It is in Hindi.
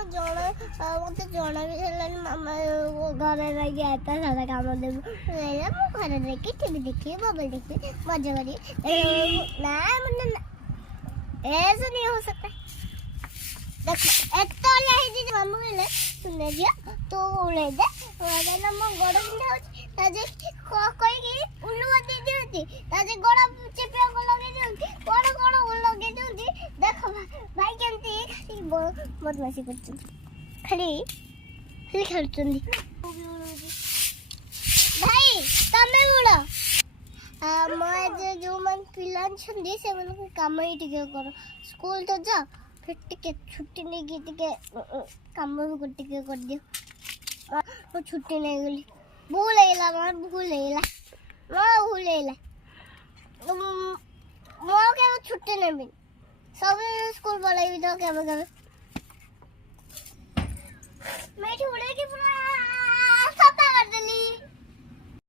मत जना भी मामा घर रही आता सारा काम घर देखी टीवी देखी मोबाइल देखी मजा करी ना ऐसा नहीं हो सकता। देखो मामू कहले सुने दिया तो उड़े दे ना मो गोड़ बिंधा होची ताजे कोई उन्नति दिउती ताजे गोड़ चेपिया को लगे दिउती कोड़ लगे दिउती। देखो भाई केमती खाली बदमाशी करछन खाली खेलछन भाई तमे उड़ जो मन पिला छंदी से मन काम ही टिके करो स्कूल तो जा फिर टिके छुट्टी नहीं की टिके काम भी टिके कर दियो वो छुट्टी नहीं गली भूलेला मो के छुट्टी नहीं मिली सब स्कूल वाले भी तो क्या